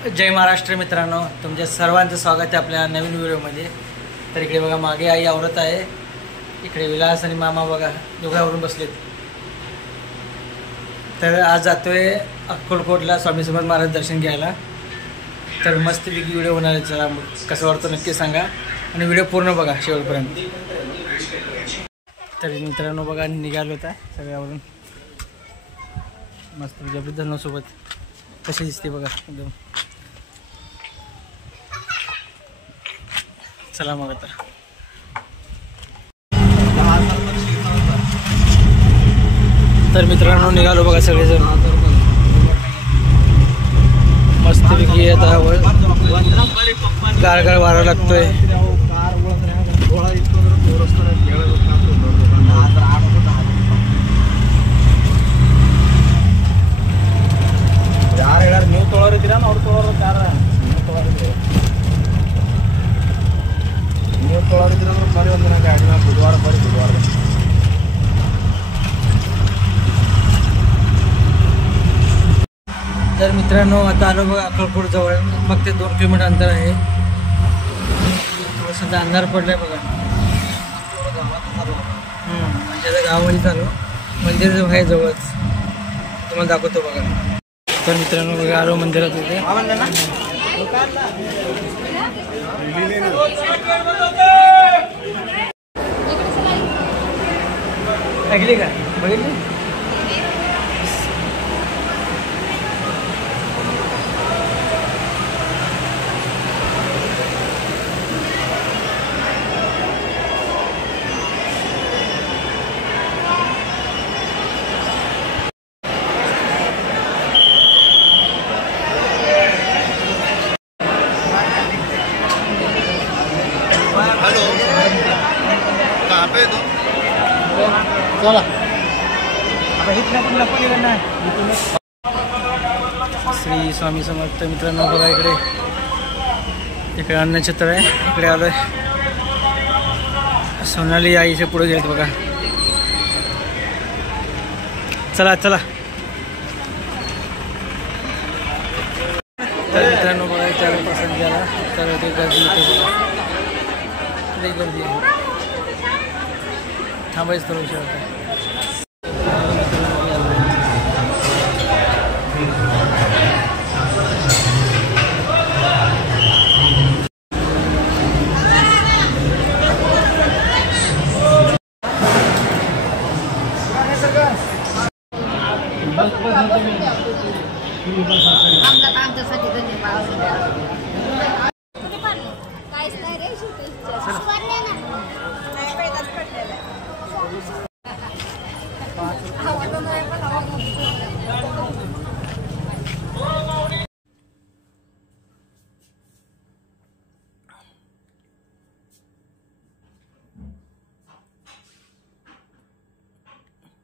जय महाराष्ट्र मित्रांनो, तुमच्या सर्वांचं स्वागत आहे आपल्या नवीन व्हिडिओमध्ये। तर इकडे बघा मागे आई आवरत आहे, इकडे विलास आणि मामा बघा दोघांवरून बसलेत। तर आज जातोय अक्कलकोटला स्वामी समर्थ महाराज दर्शन घ्यायला। तर मस्तपैकी व्हिडिओ होणार आहे, चला कसं वाटतं नक्की सांगा आणि व्हिडिओ पूर्ण बघा शेवटपर्यंत। तर मित्रांनो बघा निघालो होता सगळ्यावरून, मस्त जबरदस्त कशी दिसते बघा एकदम। चला मग आता तर मित्रांनो निघालो बघा सगळेजण मस्तपैकी। आता गारगार वारा लागतोय, ನೀವು ತೊಳೋರಿದ್ದೀರಾ ಅವ್ರು ತೊಳೋರು ಕಾರ ನೀವು ತೊಳೋರಿದ್ದೀರ ಅಂದ್ರೆ ಬರೀ ಒಂದಿನ ಗಾಡಿನ ಬುಧವಾರ तर मित्रांनो आता आलो बघा अक्कलकोट जवळ, मग ते 2 किलोमीटर अंतर आहे। सध्या अंधार पडलाय बघा, म्हणजे आता गावामध्ये चालू मंदिर जो आहे जवळच, तुम्हाला दाखवतो बघा। तर मित्रांनो बघा आलो मंदिरात इथे, ऐकली का बघितली? चला श्री स्वामी समर्थ। मित्रांनो बघा इकडे अन्नछत्र आहे, इकडे आलोय। सोनाली आईच्या पुढे गेलेत बघा, चला चला। तर मित्रांनो बघा त्यावेळी पसंत झाला, तर ते गर्दी होते बघा, लई गर्दी आहे, थांबायचं तर उशीर होता।